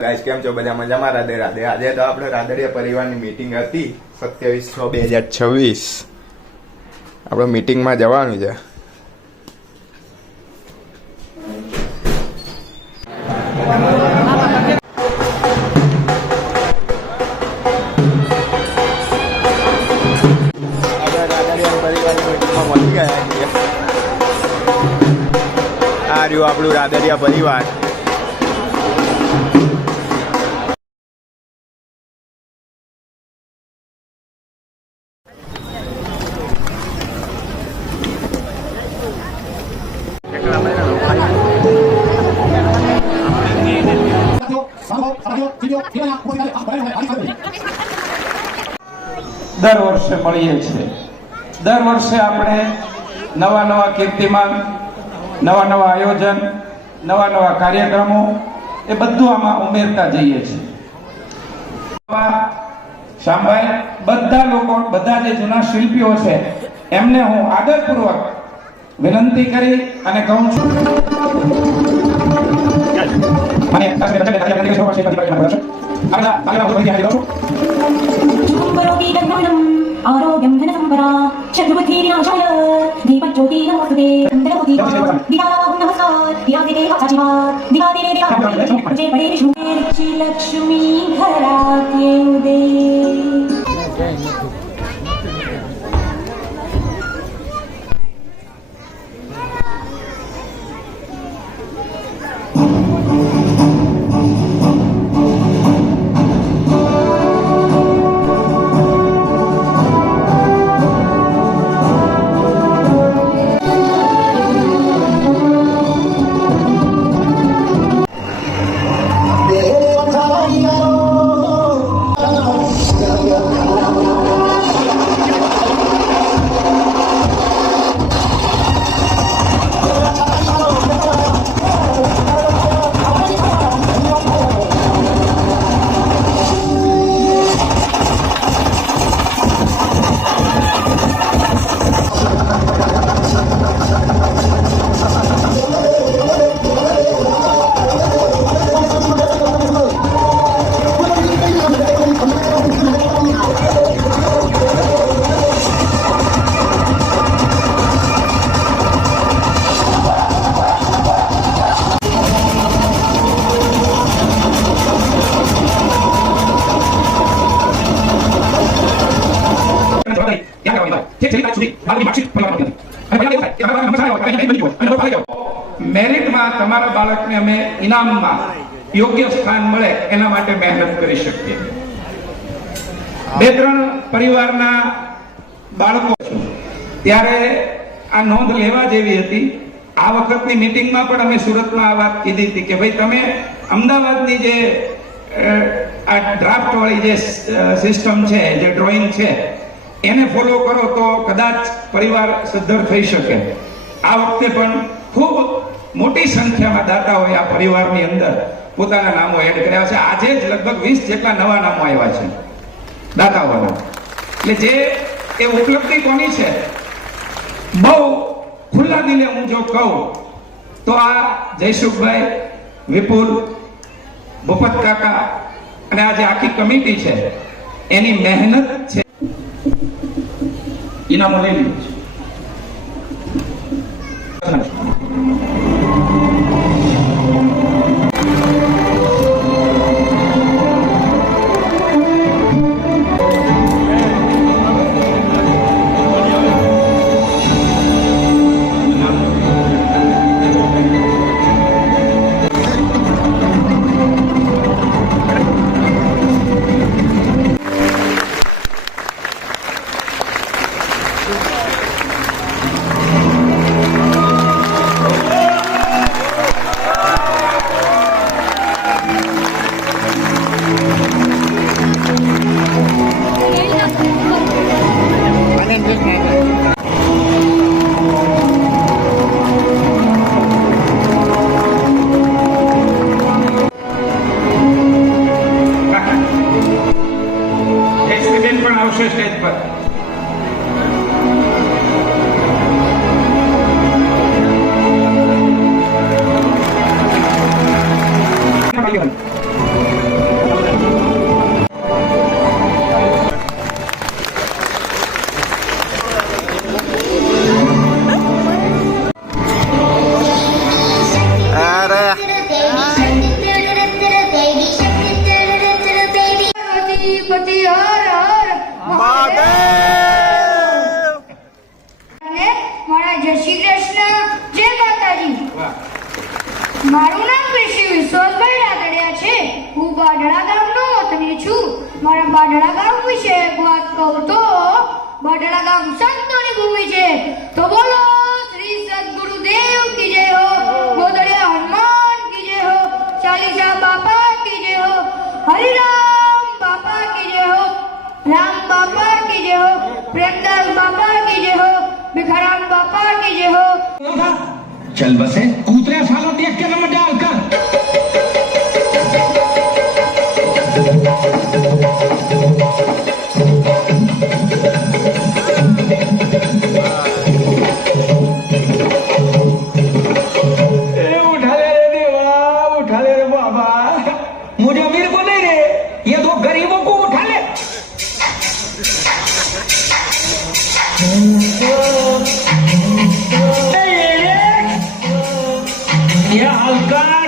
Guys કેમ છો બધા મજામાં? રાધે રાધે. આજે તો આપણે રાદડિયા પરિવારની મીટિંગ હતી 27/6/2026. આપણે મીટિંગમાં જવાનું છે. આ રહ્યું આપણું રાદડિયા પરિવાર. દર વર્ષે મળીએ છીએ. દર વર્ષે આપણે નવા નવા કીર્તિમાન, નવા નવા આયોજન, નવા નવા કાર્યક્રમો એ બધું આમાં ઉમેરતા જઈએ છીએ. શામભાઈ, બધા લોકો, બધા જે જૂના શિલ્પીઓ છે એમને હું આદરપૂર્વક વિનંતી કરી અને કહું છું आरोग्यं धनसंपदा शत्रुबुद्धिविनाशाय दीपज्योतिर्नमोस्तुते दिवाहुं नमस्कार दिवादिते वाचाचिवात् दिवादिते दिवाहुं जे पडे विष्णुते लक्ष्मी घराते उदे. મેરિટમાં તમારા બાળકને અમે ઇનામમાં યોગ્ય સ્થાન મળે એના માટે મહેનત કરી શકીએ. બે ત્રણ પરિવારના બાળકો ત્યારે આ નોંધ લેવા જેવી હતી. આ વખતની મીટિંગમાં પણ અમે સુરતમાં આ વાત કીધી હતી કે ભાઈ તમે અમદાવાદની જે આ ડ્રાફ્ટ વાળી જે સિસ્ટમ છે, જે ડ્રોઈંગ છે એને ફોલો કરો તો કદાચ પરિવાર સદ્ધર થઈ શકે. આ વખતે પણ ખૂબ મોટી સંખ્યામાં દાતાઓએ આ પરિવારની અંદર પોતાના નામો એડ કર્યા છે. આજે જ લગભગ 20 જેટલા નવા નામો આવ્યા છે દાતાઓના. એટલે જે એ ઉપલબ્ધિ કોની છે, બહુ ખુલ્લા દિલે હું જો કહું તો આ જયસુખભાઈ, વિપુલ, ભૂપત કાકા અને આ જે આખી કમિટી છે એની મહેનત છે. ઇનામો લઈ લીધું છે. મારા બાડડા ગામ વિશે એક વાત કહું તો બાડડા ગામ સંતોની ભૂમિ છે તો બોલો શ્રી સદગુરુદેવ કી જય હો ગોદડિયા હનુમાન કી જય હો ચાલીસા બાપા કી જય હો હરિરામ બાપા કી जय हो राम बापा की जय हो प्रेमदास बापा की जय हो भिखाराम बापा की जय हो चल बसे कूतरे सालों देख के नमक डाल कर उठा ले रे देवा उठा ले रे बाबा मुझे अमीर को नहीं रे ये दो गरीबों को उठा ले ये हल्का